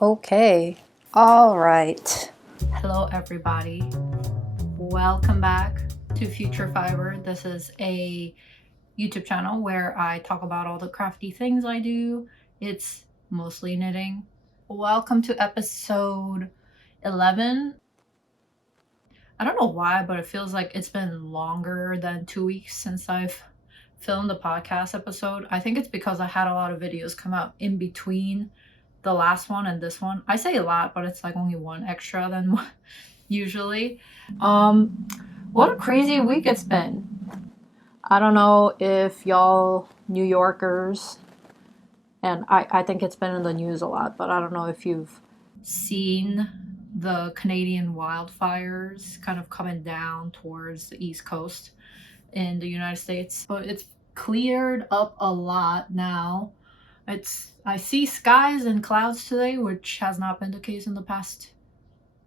Okay. All right. Hello, everybody. Welcome back to Future Fiber. This is a YouTube channel where I talk about all the crafty things I do. It's mostly knitting. Welcome to episode 11. I don't know why, but it feels like it's been longer than 2 weeks since I've filmed the podcast episode. I think it's because I had a lot of videos come out in between the last one and this one. I say a lot, but it's like only one extra than usually. What a crazy week it's been. I don't know if y'all New Yorkers, and I think it's been in the news a lot, but I don't know if you've seen the Canadian wildfires kind of coming down towards the East Coast in the United States. But it's cleared up a lot now. I see skies and clouds today, which has not been the case in the past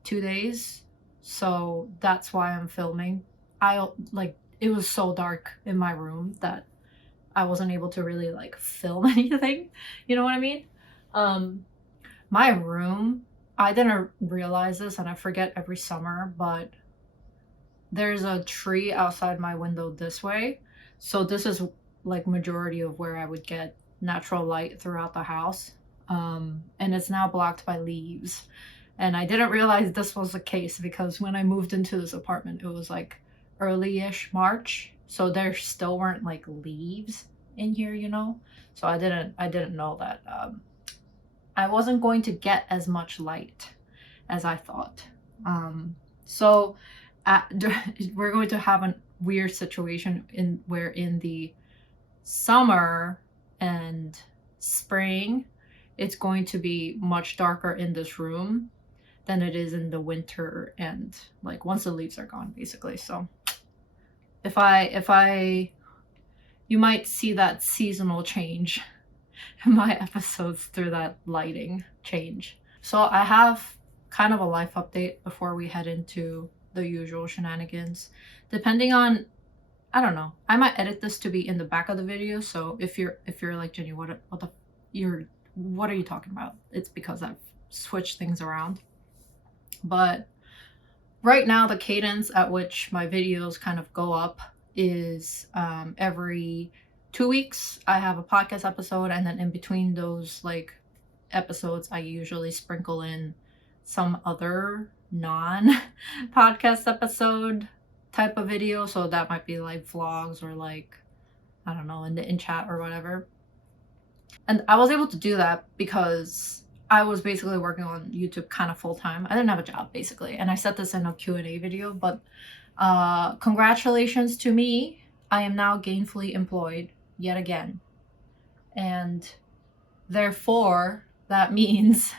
2 days. So that's why I'm filming. It was so dark in my room that I wasn't able to really film anything. You know what I mean? My room, I didn't realize this and I forget every summer, but there's a tree outside my window this way. So this is majority of where I would get natural light throughout the house. And it's now blocked by leaves. And I didn't realize this was the case because when I moved into this apartment, it was early-ish March. So there still weren't leaves in here, you know? So I didn't know that I wasn't going to get as much light as I thought. So we're going to have a weird situation where in the summer and spring, it's going to be much darker in this room than it is in the winter and once the leaves are gone, basically. So you might see that seasonal change in my episodes through that lighting change. So I have kind of a life update before we head into the usual shenanigans. Depending on, I don't know, I might edit this to be in the back of the video. So if you're like, Jenny, what are you talking about? It's because I've switched things around. But right now, the cadence at which my videos kind of go up is every 2 weeks I have a podcast episode, and then in between those episodes I usually sprinkle in some other non-podcast episode type of video. So that might be vlogs or I don't know, in chat or whatever. And I was able to do that because I was basically working on YouTube kind of full-time. I didn't have a job, basically. And I said this in a Q&A video, but congratulations to me. I am now gainfully employed yet again. And therefore, that means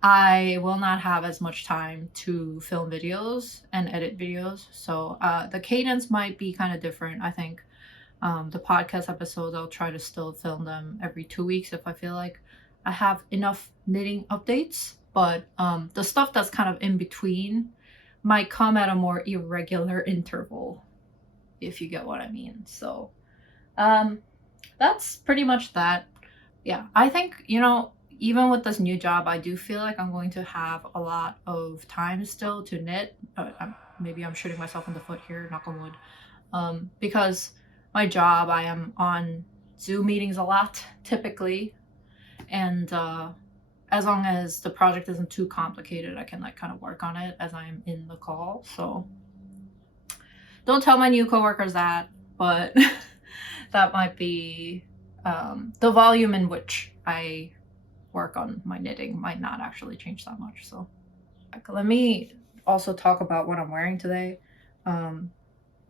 I will not have as much time to film videos and edit videos. So the cadence might be kind of different. I think the podcast episodes, I'll try to still film them every 2 weeks if I feel like I have enough knitting updates. But the stuff that's kind of in between might come at a more irregular interval, if you get what I mean. So that's pretty much that. Yeah, I think, even with this new job, I do feel like I'm going to have a lot of time still to knit. Maybe I'm shooting myself in the foot here, knock on wood. Because my job, I am on Zoom meetings a lot, typically. And as long as the project isn't too complicated, I can kind of work on it as I'm in the call. So don't tell my new coworkers that, but that might be the volume in which I work on my knitting might not actually change that much. So let me also talk about what I'm wearing today.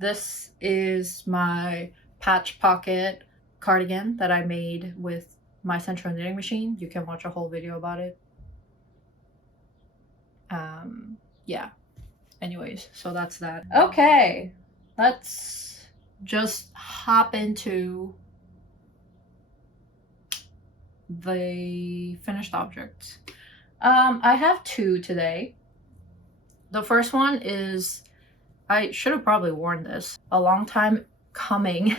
This is my patch pocket cardigan that I made with my central knitting machine. You can watch a whole video about it. Yeah, anyways, so that's that. Okay, let's just hop into the finished objects. I have two today. The first one is, I should have probably worn this a long time coming.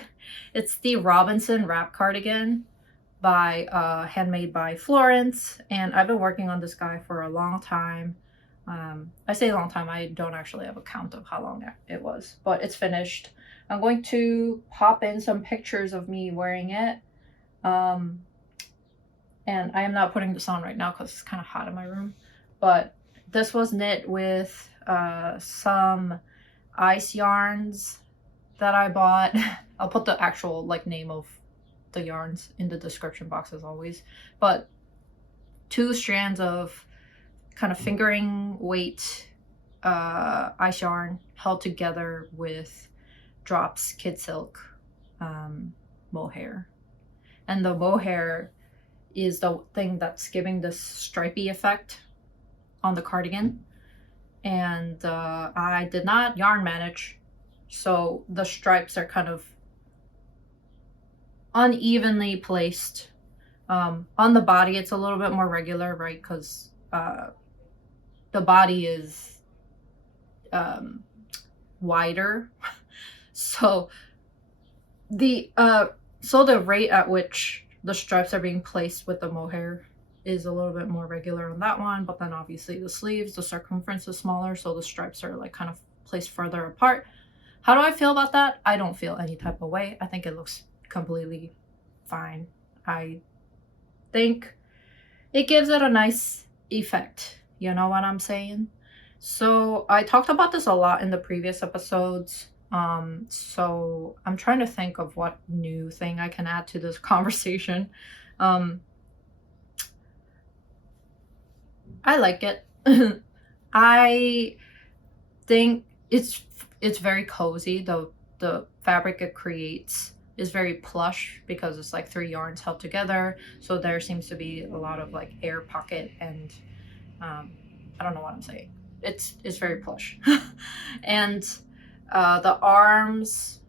It's the Robinson wrap cardigan. by Handmade by Florence, and I've been working on this guy for a long time. I say a long time, I don't actually have a count of how long it was, but it's finished. I'm going to pop in some pictures of me wearing it. And I am not putting this on right now because it's kind of hot in my room. But this was knit with some ice yarns that I bought. I'll put the actual like name of the yarns in the description box as always. But 2 strands of kind of fingering weight ice yarn held together with drops kid silk mohair. And the mohair is the thing that's giving this stripy effect on the cardigan. And I did not yarn manage, so the stripes are kind of unevenly placed. On the body it's a little bit more regular, right, because the body is wider. So the rate at which the stripes are being placed with the mohair is a little bit more regular on that one, but then obviously the sleeves, the circumference is smaller, so the stripes are like kind of placed further apart. How do I feel about that? I don't feel any type of way. I think it looks completely fine. I think it gives it a nice effect, you know what I'm saying? So I talked about this a lot in the previous episodes. So I'm trying to think of what new thing I can add to this conversation. I like it. I think it's very cozy. The fabric it creates is very plush because it's like 3 yarns held together. So there seems to be a lot of like air pocket and I don't know what I'm saying. It's very plush. And the arms,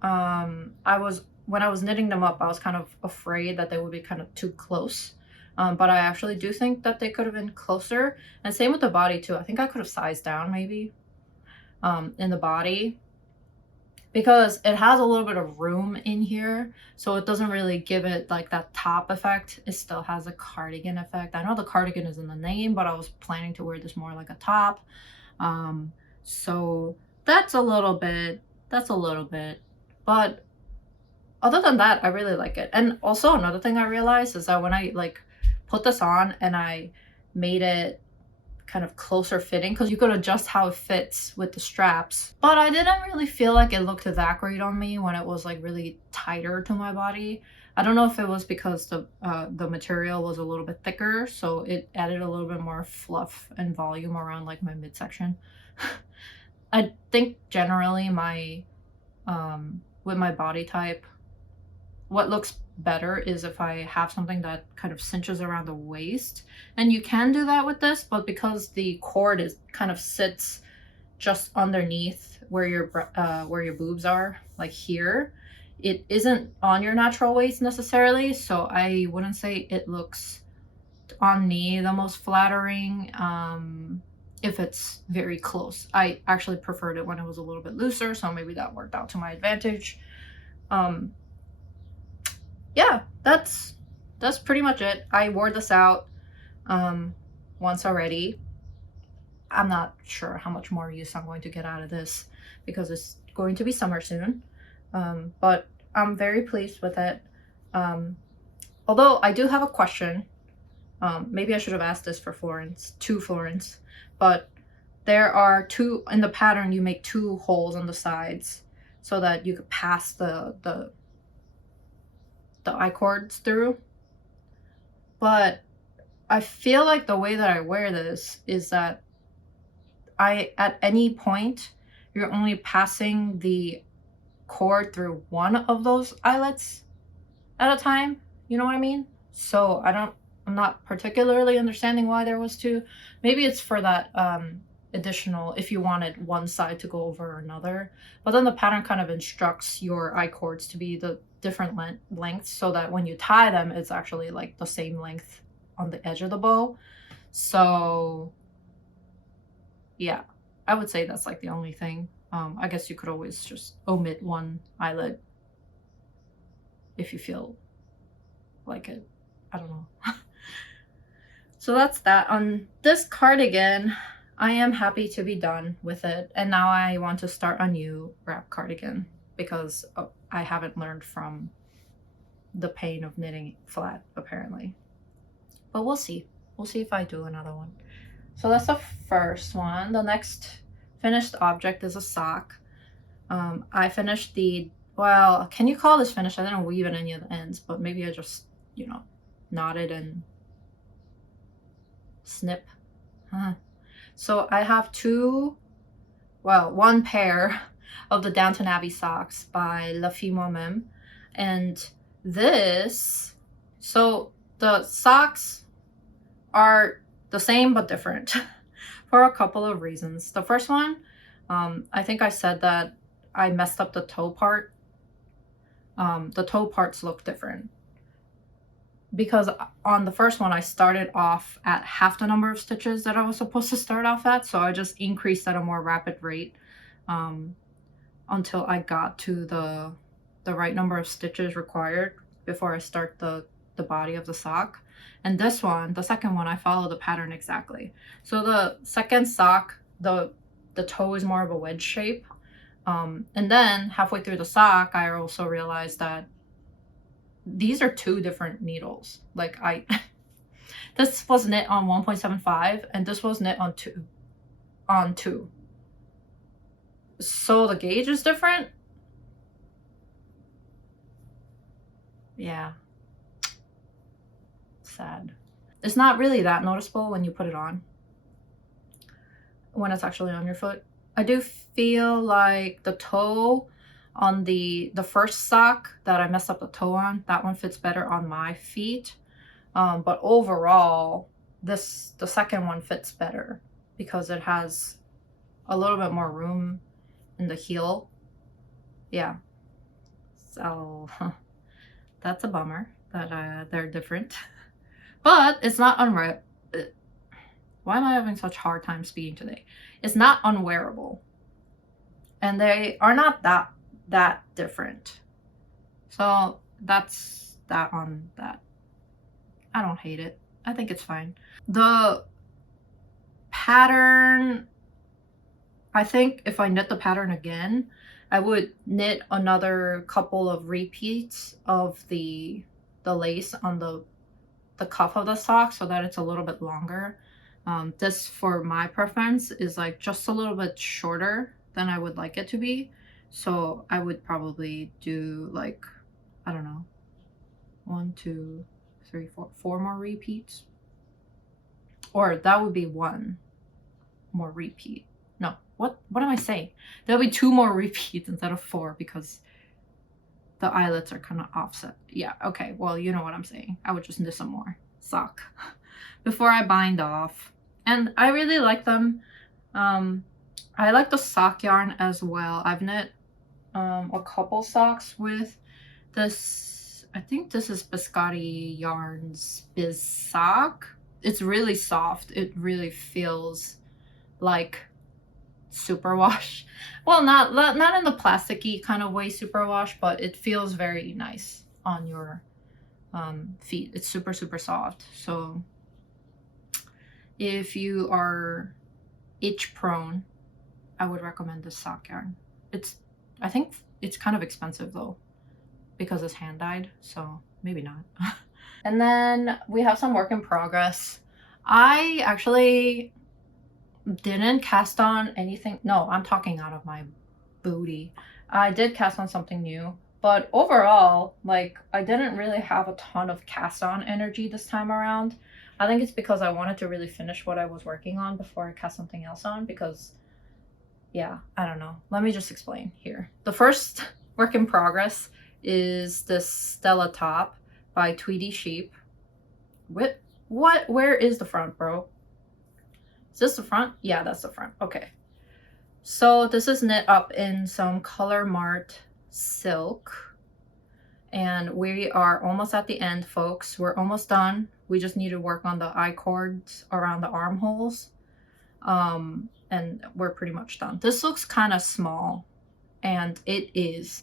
when I was knitting them up, I was kind of afraid that they would be kind of too close. But I actually do think that they could have been closer. And same with the body too. I think I could have sized down maybe in the body, because it has a little bit of room in here, so it doesn't really give it like that top effect. It still has a cardigan effect. I know the cardigan is in the name, but I was planning to wear this more like a top. So that's a little bit, but other than that, I really like it. And also another thing I realized is that when I like put this on and I made it kind of closer fitting, because you could adjust how it fits with the straps, but I didn't really feel like it looked that great on me when it was like really tighter to my body. I don't know if it was because the material was a little bit thicker, so it added a little bit more fluff and volume around like my midsection. I think generally my with my body type, what looks better is if I have something that kind of cinches around the waist, and you can do that with this, but because the cord is kind of sits just underneath where your boobs are, like here, it isn't on your natural waist necessarily, so I wouldn't say it looks on me the most flattering if it's very close. I actually preferred it when it was a little bit looser, so maybe that worked out to my advantage. Yeah, that's pretty much it. I wore this out once already. I'm not sure how much more use I'm going to get out of this because it's going to be summer soon, but I'm very pleased with it. Although I do have a question. Maybe I should have asked this for Florence, but there are 2 in the pattern. You make 2 holes on the sides so that you could pass the I-cords through. But I feel like the way that I wear this is that at any point you're only passing the cord through one of those eyelets at a time, you know what I mean? So I'm not particularly understanding why there was 2. Maybe it's for that additional, if you wanted one side to go over another, but then the pattern kind of instructs your I-cords to be the different lengths so that when you tie them, it's actually like the same length on the edge of the bow. So yeah, I would say that's like the only thing. I guess you could always just omit one eyelet if you feel like it. I don't know. So that's that. On this cardigan, I am happy to be done with it. And now I want to start a new wrap cardigan because I haven't learned from the pain of knitting flat, apparently. But we'll see. We'll see if I do another one. So that's the first one. The next finished object is a sock. I finished the, well, can you call this finished? I didn't weave in any of the ends, but maybe I just, you know, knotted and snip. So I have one pair of the Downton Abbey socks by La Fille Moi-Même. And this, so the socks are the same but different for a couple of reasons. The first one, I think I said that I messed up the toe part. The toe parts look different because on the first one I started off at half the number of stitches that I was supposed to start off at, so I just increased at a more rapid rate until I got to the right number of stitches required before I start the body of the sock. And this one, the second one, I follow the pattern exactly. So the second sock, the toe is more of a wedge shape. And then halfway through the sock, I also realized that these are two different needles. Like this was knit on 1.75 and this was knit on 2. So the gauge is different. Yeah. Sad. It's not really that noticeable when you put it on, when it's actually on your foot. I do feel like the toe on the first sock that I messed up the toe on, that one fits better on my feet. But overall, the second one fits better because it has a little bit more room in the heel. Yeah. So that's a bummer that they're different. But it's not unwearable. Why am I having such a hard time speaking today? It's not unwearable. And they are not that different. So that's that on that. I don't hate it. I think it's fine. The pattern, I think if I knit the pattern again, I would knit another couple of repeats of the lace on the cuff of the sock so that it's a little bit longer. This, for my preference, is like just a little bit shorter than I would like it to be. So I would probably do like, I don't know, 1, 2, 3, 4 more repeats. Or that would be 1 more repeat. No, what am I saying? There'll be 2 more repeats instead of 4 because the eyelets are kind of offset. Yeah, okay, well, you know what I'm saying. I would just knit some more sock before I bind off. And I really like them. I like the sock yarn as well. I've knit a couple socks with this, I think this is Biscotte yarn's Bis-Sock. It's really soft. It really feels like Superwash. Well, not in the plasticky kind of way Superwash, but it feels very nice on your feet. It's super soft. So if you are itch prone, I would recommend this sock yarn. I think it's kind of expensive though because it's hand dyed, so maybe not. And then we have some work in progress. I actually didn't cast on anything. No, I'm talking out of my booty. I did cast on something new, but overall, like, I didn't really have a ton of cast on energy this time around. I think it's because I wanted to really finish what I was working on before I cast something else on, because yeah, I don't know. Let me just explain here. The first work in progress is this Stella top by Tweedysheep. Where is the front, bro? Is this the front? Yeah, that's the front. Okay. So this is knit up in some Colourmart Silk. And we are almost at the end, folks. We're almost done. We just need to work on the I-cords around the armholes. And we're pretty much done. This looks kind of small. And it is.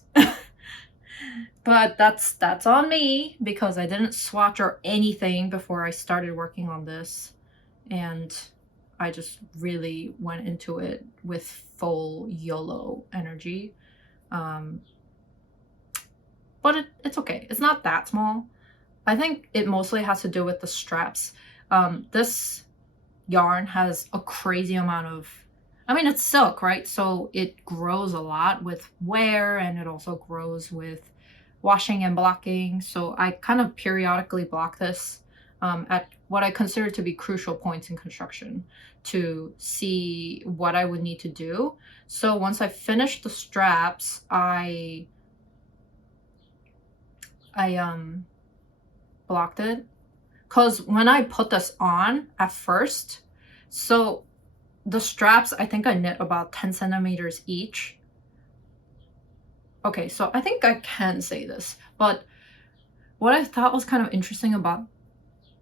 But that's on me because I didn't swatch or anything before I started working on this, and I just really went into it with full YOLO energy. But it's okay. It's not that small. I think it mostly has to do with the straps. This yarn has a crazy amount of, I mean, it's silk, right? So it grows a lot with wear, and it also grows with washing and blocking. So I kind of periodically block this at what I consider to be crucial points in construction to see what I would need to do. So once I finish the straps, I blocked it, because when I put this on at first, so the straps, I think I knit about 10 centimeters each. Okay, so I think I can say this, but what I thought was kind of interesting about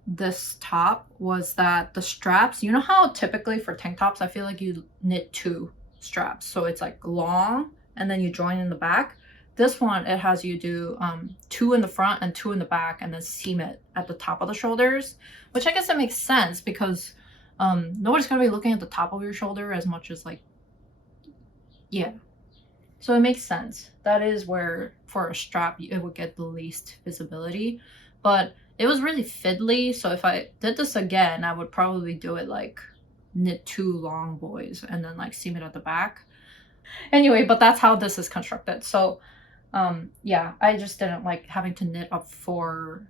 this top was that the straps, you know how typically for tank tops, I feel like you knit 2 straps. So it's like long and then you join in the back. This one, it has you do 2 in the front and 2 in the back, and then seam it at the top of the shoulders, which I guess that makes sense because nobody's gonna be looking at the top of your shoulder as much as, like, yeah. So it makes sense. That is where for a strap it would get the least visibility, but it was really fiddly. So if I did this again, I would probably do it like knit 2 long boys and then like seam it at the back. Anyway, but that's how this is constructed. So yeah, I just didn't like having to knit up 4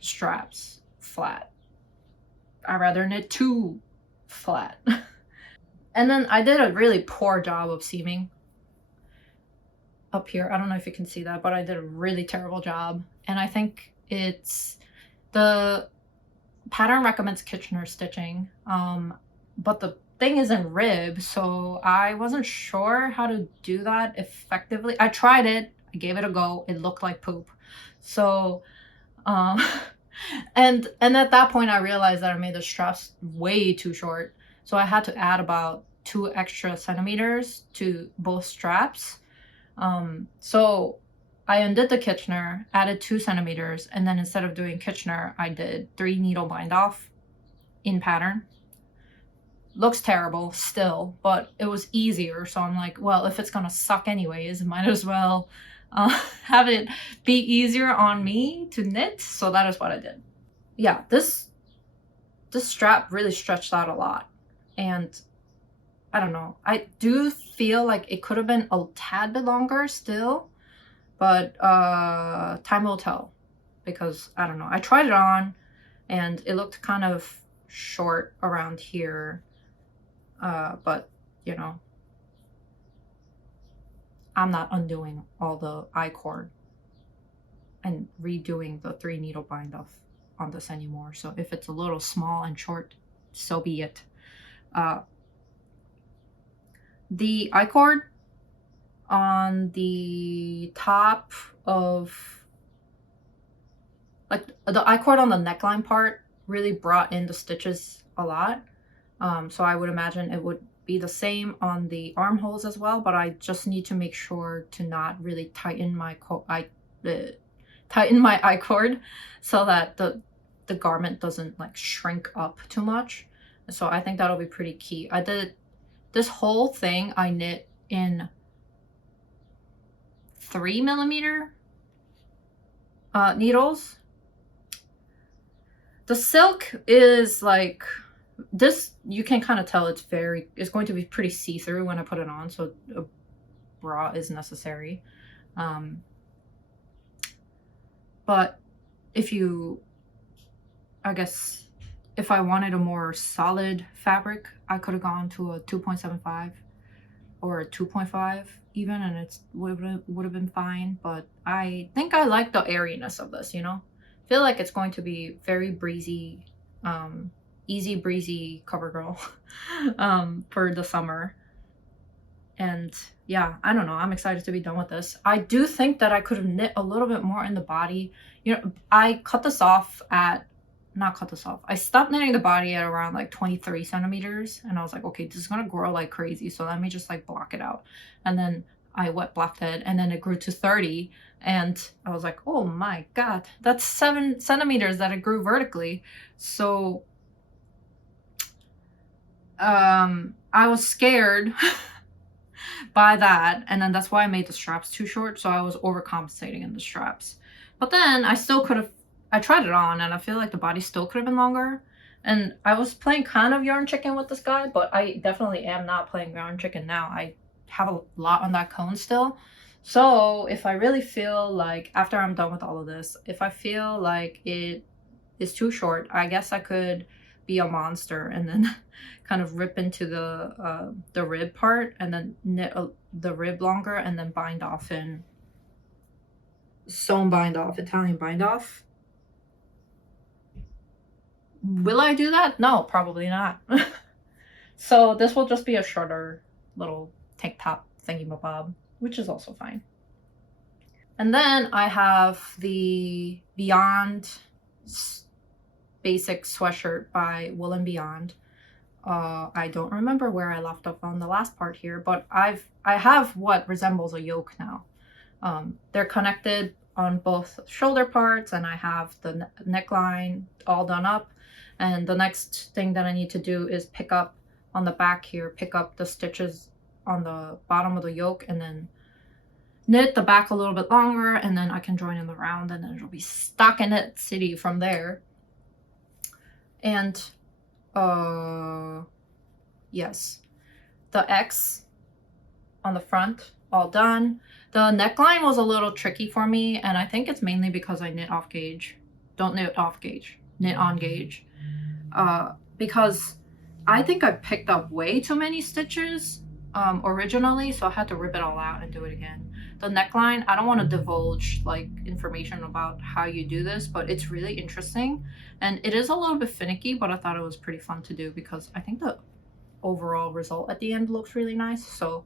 straps flat. I'd rather knit 2 flat. And then I did a really poor job of seaming up here. I don't know if you can see that, but I did a really terrible job. And I think it's the pattern recommends Kitchener stitching, but the thing is in rib, so I wasn't sure how to do that effectively. I tried it, I gave it a go, it looked like poop. So and at that point I realized that I made the straps way too short, so I had to add about 2 extra centimeters to both straps. So I undid the Kitchener, added 2 centimeters, and then instead of doing Kitchener, I did 3 needle bind off in pattern. Looks terrible still, but it was easier. So I'm like, well, if it's gonna suck anyways, might as well have it be easier on me to knit. So that is what I did. Yeah, this strap really stretched out a lot, and I don't know, I do feel like it could have been a tad bit longer still, but time will tell, because I don't know, I tried it on and it looked kind of short around here, but you know, I'm not undoing all the I-cord and redoing the 3 needle bind off on this anymore. So if it's a little small and short, so be it. The I-cord on the top of, like, the I-cord on the neckline part really brought in the stitches a lot. So I would imagine it would be the same on the armholes as well, but I just need to make sure to not really tighten my I-cord so that the garment doesn't like shrink up too much. So I think that'll be pretty key. I did this whole thing, I knit in 3mm needles. The silk is like this, you can kind of tell it's going to be pretty see-through when I put it on, so a bra is necessary. But if you, I guess, if I wanted a more solid fabric, I could have gone to a 2.75 or a 2.5 even, and it would have been fine. But I think I like the airiness of this, you know? I feel like it's going to be very breezy, easy breezy cover girl for the summer. And yeah, I don't know, I'm excited to be done with this. I do think that I could have knit a little bit more in the body. You know, I cut this off at, not cut this off, I stopped knitting the body at around like 23 centimeters, and I was like, okay, this is gonna grow like crazy, so let me just like block it out. And then I wet blocked it, and then it grew to 30, and I was like, oh my god, that's 7 centimeters that it grew vertically. So I was scared by that, and then that's why I made the straps too short, so I was overcompensating in the straps. But then I still could have, I tried it on, and I feel like the body still could have been longer. And I was playing kind of yarn chicken with this guy, but I definitely am not playing yarn chicken now. I have a lot on that cone still. So if I really feel like, after I'm done with all of this, if I feel like it is too short, I guess I could be a monster and then kind of rip into the rib part and then knit the rib longer and then bind off in sewn bind off, Italian bind off. Will I do that? No, probably not. So this will just be a shorter little tank top thingy-mabob, which is also fine. And then I have the Beyond basic sweatshirt by Wool and Beyond. I don't remember where I left off on the last part here, but I have what resembles a yoke now. They're connected on both shoulder parts, and I have the neckline all done up. And the next thing that I need to do is pick up on the back here, pick up the stitches on the bottom of the yoke, and then knit the back a little bit longer, and then I can join in the round, and then it'll be stockinette city from there. And yes, the X on the front all done. The neckline was a little tricky for me, and I think it's mainly because I knit off gauge. Don't knit off gauge, knit on gauge. Because I think I picked up way too many stitches originally, so I had to rip it all out and do it again. The neckline, I don't want to divulge like information about how you do this, but it's really interesting, and it is a little bit finicky, but I thought it was pretty fun to do because I think the overall result at the end looks really nice. So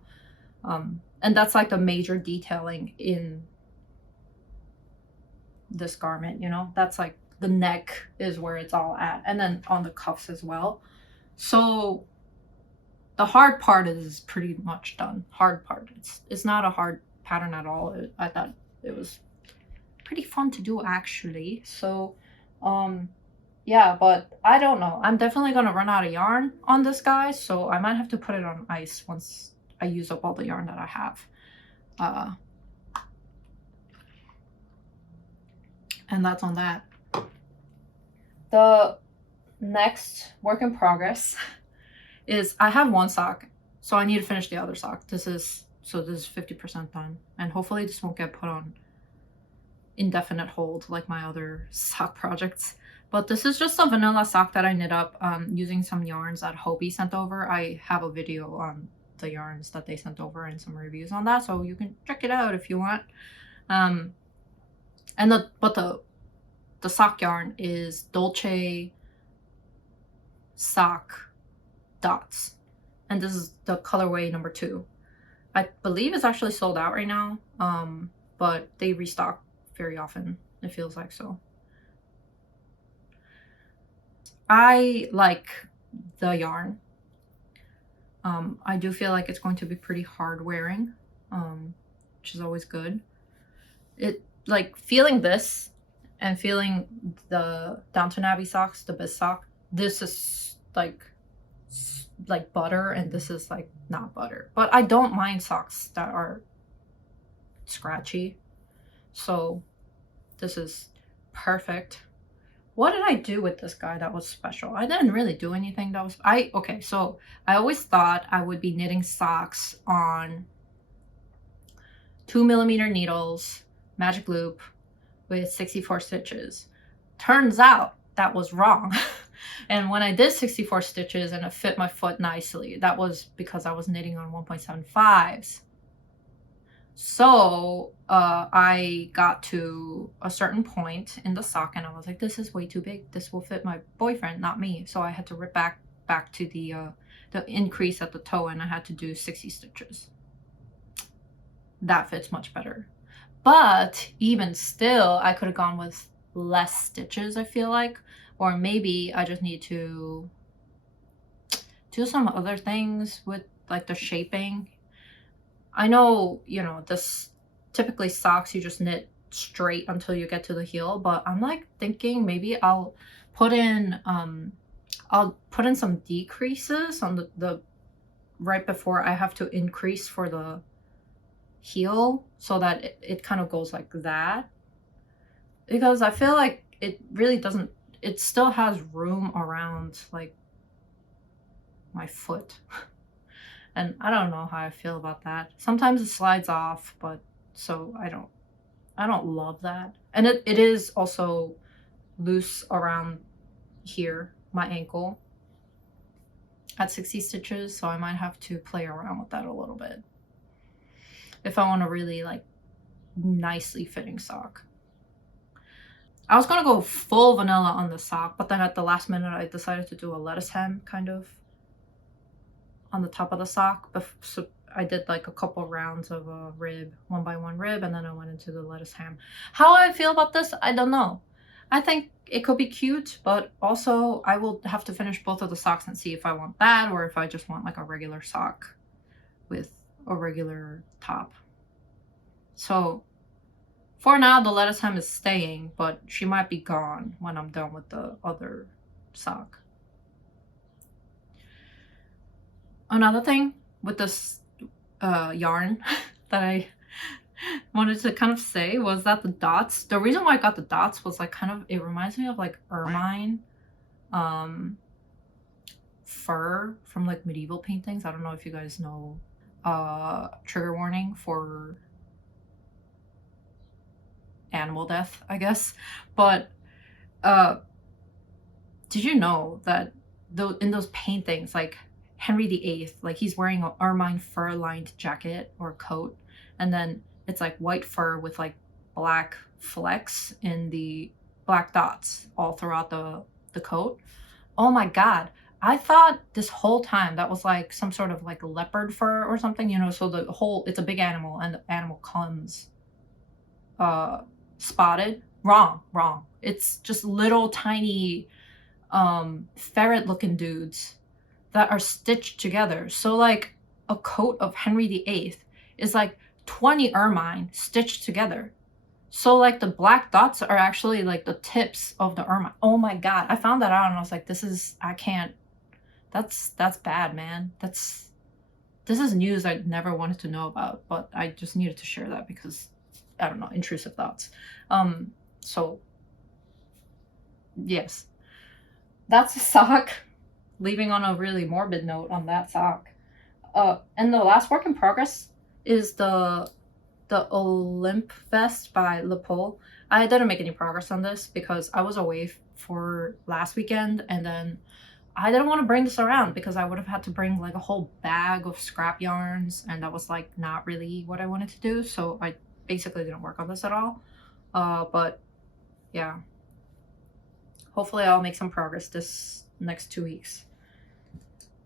and that's like the major detailing in this garment, you know, that's like the neck is where it's all at, and then on the cuffs as well. So the hard part is pretty much done. Hard part, it's not a hard pattern at all. I thought it was pretty fun to do actually. So yeah, but I don't know, I'm definitely gonna run out of yarn on this guy, so I might have to put it on ice once I use up all the yarn that I have. And that's on that. The next work in progress is I have one sock, so I need to finish the other sock. This is 50% done, and hopefully this won't get put on indefinite hold like my other sock projects. But this is just a vanilla sock that I knit up using some yarns that Hobbii sent over. I have a video on the yarns that they sent over and some reviews on that, so you can check it out if you want. And the sock yarn is Dolce sock dots, and this is the colorway number 2. I believe it's actually sold out right now, but they restock very often, it feels like. So I like the yarn. I do feel like it's going to be pretty hard wearing, which is always good. It like feeling this and feeling the Downton Abbey socks, the Bis-Sock. This is like butter, and this is like not butter. But I don't mind socks that are scratchy, so this is perfect. What did I do with this guy that was special? I didn't really do anything that was... Okay, so I always thought I would be knitting socks on 2mm needles, magic loop, with 64 stitches. Turns out that was wrong. And when I did 64 stitches and it fit my foot nicely, that was because I was knitting on 1.75s. So I got to a certain point in the sock and I was like, this is way too big. This will fit my boyfriend, not me. So I had to rip back to the increase at the toe, and I had to do 60 stitches. That fits much better. But even still, I could have gone with less stitches, I feel like. Or maybe I just need to do some other things with like the shaping. I know, you know, this typically socks you just knit straight until you get to the heel, but I'm like thinking maybe I'll put in some decreases on the right before I have to increase for the heel, so that it kind of goes like that, because I feel like it really doesn't, it still has room around like my foot. And I don't know how I feel about that. Sometimes it slides off, but so I don't love that. And it is also loose around here, my ankle, at 60 stitches, so I might have to play around with that a little bit if I want a really like nicely fitting sock. I was gonna go full vanilla on the sock, but then at the last minute I decided to do a lettuce hem kind of on the top of the sock. So I did like a couple rounds of a rib, 1x1 rib, and then I went into the lettuce ham. How I feel about this, I don't know. I think it could be cute, but also I will have to finish both of the socks and see if I want that or if I just want like a regular sock with a regular top. So for now, the lettuce hem is staying, but she might be gone when I'm done with the other sock. Another thing with this yarn that I wanted to kind of say was that the dots, the reason why I got the dots was like kind of, it reminds me of like ermine fur from like medieval paintings. I don't know if you guys know, trigger warning for animal death, I guess. But did you know that in those paintings, like Henry VIII, like he's wearing an ermine fur lined jacket or coat, and then it's like white fur with like black flecks in the black dots all throughout the coat. Oh my god, I thought this whole time that was like some sort of like leopard fur or something, you know, so the whole, it's a big animal and the animal comes spotted. Wrong. It's just little tiny ferret looking dudes that are stitched together. So like a coat of Henry VIII is like 20 ermine stitched together. So like the black dots are actually like the tips of the ermine. Oh my god, I found that out and I was like, this is, I can't, that's bad, man. This is news I never wanted to know about, but I just needed to share that because, I don't know, intrusive thoughts. So yes, that's a sock. Leaving on a really morbid note on that sock. And the last work in progress is the Olympe vest by Le Pole. I didn't make any progress on this because I was away for last weekend, and then I didn't want to bring this around because I would have had to bring like a whole bag of scrap yarns, and that was like not really what I wanted to do, so I basically didn't work on this at all. But yeah, hopefully I'll make some progress this next 2 weeks.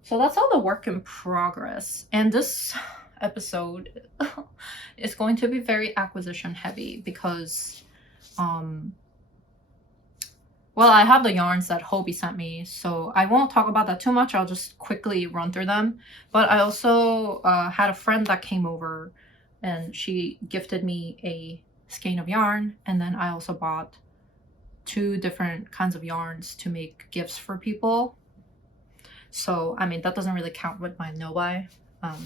So that's all the work in progress, and this episode is going to be very acquisition heavy because well, I have the yarns that Hobbii sent me, so I won't talk about that too much. I'll just quickly run through them. But I also had a friend that came over and she gifted me a skein of yarn, and then I also bought 2 different kinds of yarns to make gifts for people. So I mean, that doesn't really count with my no-buy.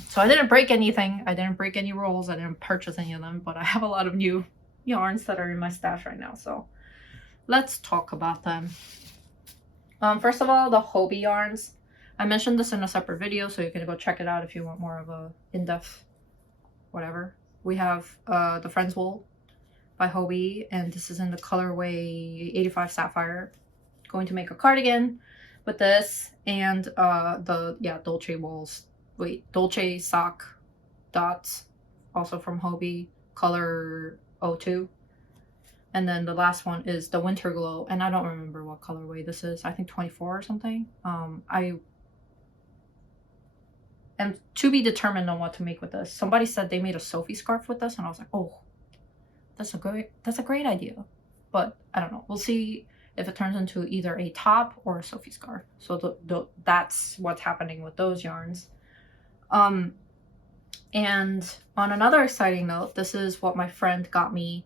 So I didn't break anything. I didn't break any rules. I didn't purchase any of them, but I have a lot of new yarns that are in my stash right now. So let's talk about them. First of all, the Hobbii yarns. I mentioned this in a separate video, so you can go check it out if you want more of a in-depth whatever. We have the Friends Wool by Hobbii, and this is in the colorway 85 Sapphire. Going to make a cardigan with this, and the Dolce wools. Wait, Dolce sock dots, also from Hobbii, color 02. And then the last one is the Winter Glow, and I don't remember what colorway this is. I think 24 or something. I am to be determined on what to make with this. Somebody said they made a Sophie scarf with this, and I was like, oh, that's a great idea. But I don't know. We'll see if it turns into either a top or a Sophie scarf. So that's what's happening with those yarns. And on another exciting note, this is what my friend got me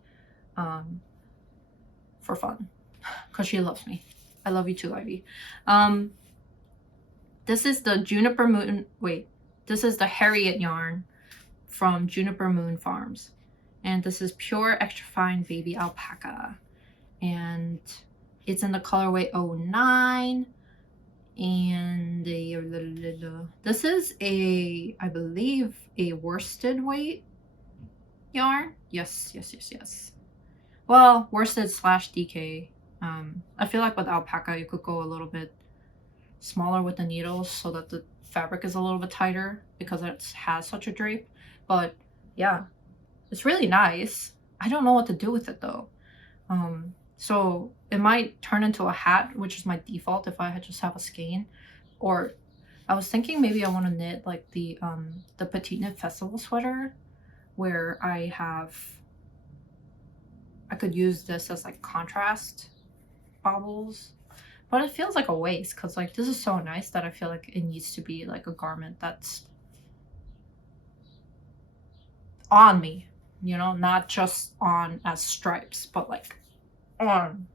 for fun, because she loves me. I love you too, Ivy. This is the Juniper Moon, wait, this is the Herriot yarn from Juniper Moon Farms. And this is pure extra fine baby alpaca. And it's in the colorway 09. And this is a, I believe, a worsted weight yarn. Yes. Well, worsted / DK. I feel like with alpaca, you could go a little bit smaller with the needles so that the fabric is a little bit tighter because it has such a drape. But yeah, it's really nice. I don't know what to do with it though. So it might turn into a hat, which is my default if I just have a skein. Or I was thinking maybe I want to knit like the Petite Knit Festival sweater, where I could use this as like contrast baubles. But it feels like a waste because like this is so nice that I feel like it needs to be like a garment that's on me, you know, not just on as stripes, but like on.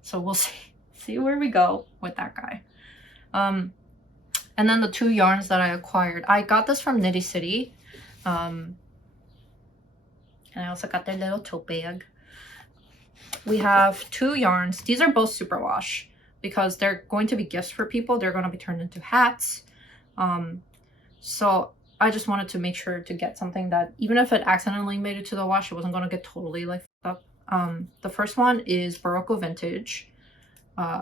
So we'll see where we go with that guy. And then the two yarns that I acquired, I got this from Nitty City. And I also got their little tote bag. We have two yarns. These are both Superwash because they're going to be gifts for people. They're going to be turned into hats. So I just wanted to make sure to get something that even if it accidentally made it to the wash, it wasn't going to get totally like fucked up. The first one is Berocco Vintage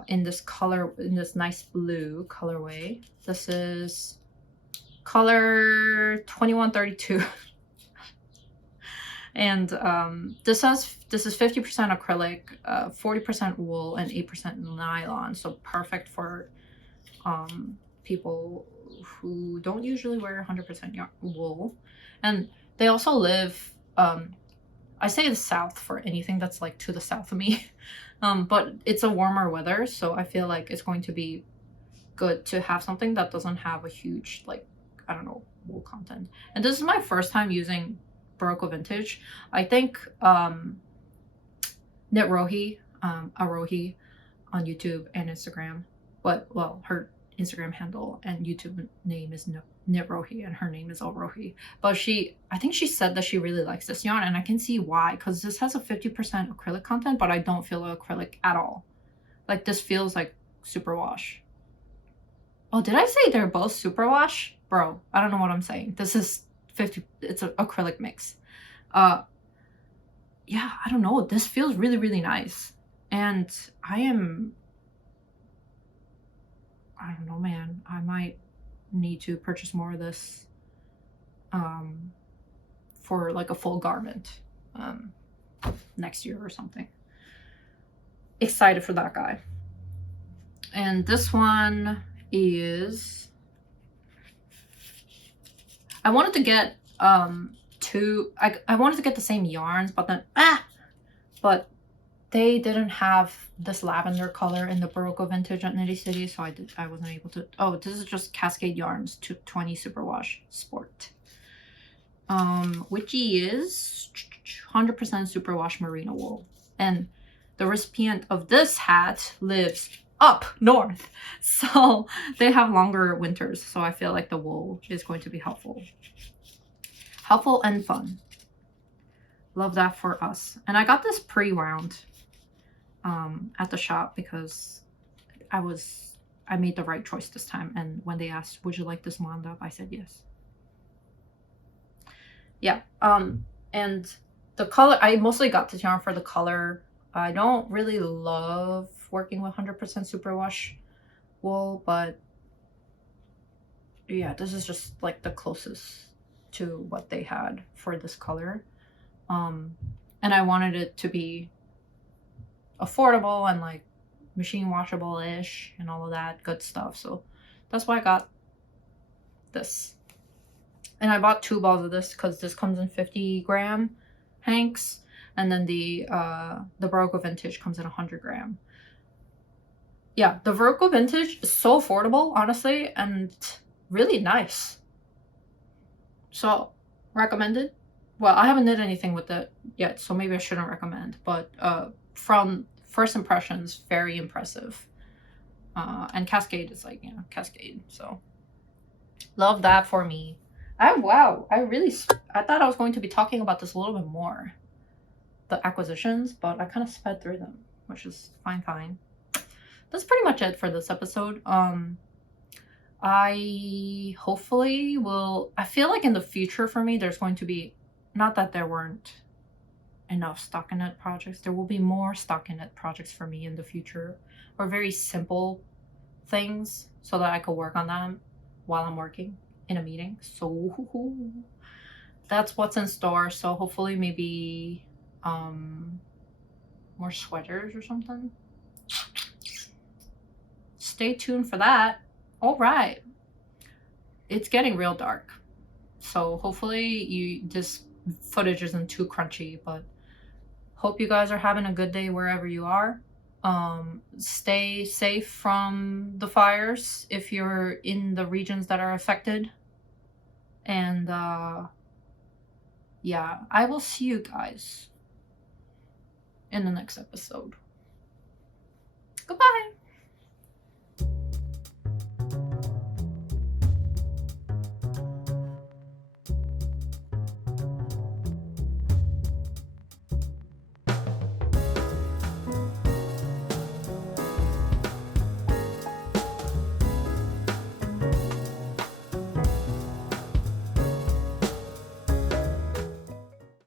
in this color, in this nice blue colorway. This is color 2132. And this is 50% acrylic, 40% wool, and 8% nylon. So perfect for people who don't usually wear 100% wool. And they also live, I say the south for anything that's like to the south of me. But it's a warmer weather, so I feel like it's going to be good to have something that doesn't have a huge, like, I don't know, wool content. And this is my first time using Berocco Vintage. I think Knit Rohi, Arohi on YouTube and Instagram, but well, her Instagram handle and YouTube name is Knit Rohi and her name is Arohi. But I think she said that she really likes this yarn, and I can see why, because this has a 50% acrylic content, but I don't feel acrylic at all. Like this feels like Superwash. Oh, did I say they're both Superwash? Bro, I don't know what I'm saying. This is 50, it's an acrylic mix. Yeah, I don't know. This feels really, really nice. And I don't know, man. I might need to purchase more of this for like a full garment next year or something. Excited for that guy. And this one is, I wanted to get I wanted to get the same yarns, but then but they didn't have this lavender color in the Berocco Vintage at Nitty City, so I wasn't able to. Oh, this is just Cascade yarns 220 Superwash Sport, which is 100% Superwash merino wool, and the recipient of this hat lives up north, so they have longer winters, so I feel like the wool is going to be helpful and fun. Love that for us. And I got this pre-wound at the shop because I made the right choice this time, and when they asked would you like this wound up, I said yes. Yeah. And the color, I mostly got this yarn for the color. I don't really love working with 100% superwash wool, but yeah, this is just like the closest to what they had for this color. And I wanted it to be affordable and like machine washable-ish and all of that good stuff, so that's why I got this. And I bought 2 balls of this because this comes in 50-gram hanks, and then the Berocco Vintage comes in 100-gram. Yeah, the Berocco Vintage is so affordable, honestly, and really nice. So recommended. Well, I haven't knit anything with it yet, so maybe I shouldn't recommend. But from first impressions, very impressive. And Cascade is like, Cascade. So love that for me. Wow, I thought I was going to be talking about this a little bit more, the acquisitions, but I kind of sped through them, which is fine. That's pretty much it for this episode. I hopefully will, I feel like in the future for me, there's going to be, not that there weren't enough stockinette projects, there will be more stockinette projects for me in the future, or very simple things so that I could work on them while I'm working in a meeting. So that's what's in store. So hopefully maybe more sweaters or something. Stay tuned for that. All right, it's getting real dark, so hopefully this footage isn't too crunchy, but hope you guys are having a good day wherever you are. Stay safe from the fires if you're in the regions that are affected, and yeah, I will see you guys in the next episode. Goodbye.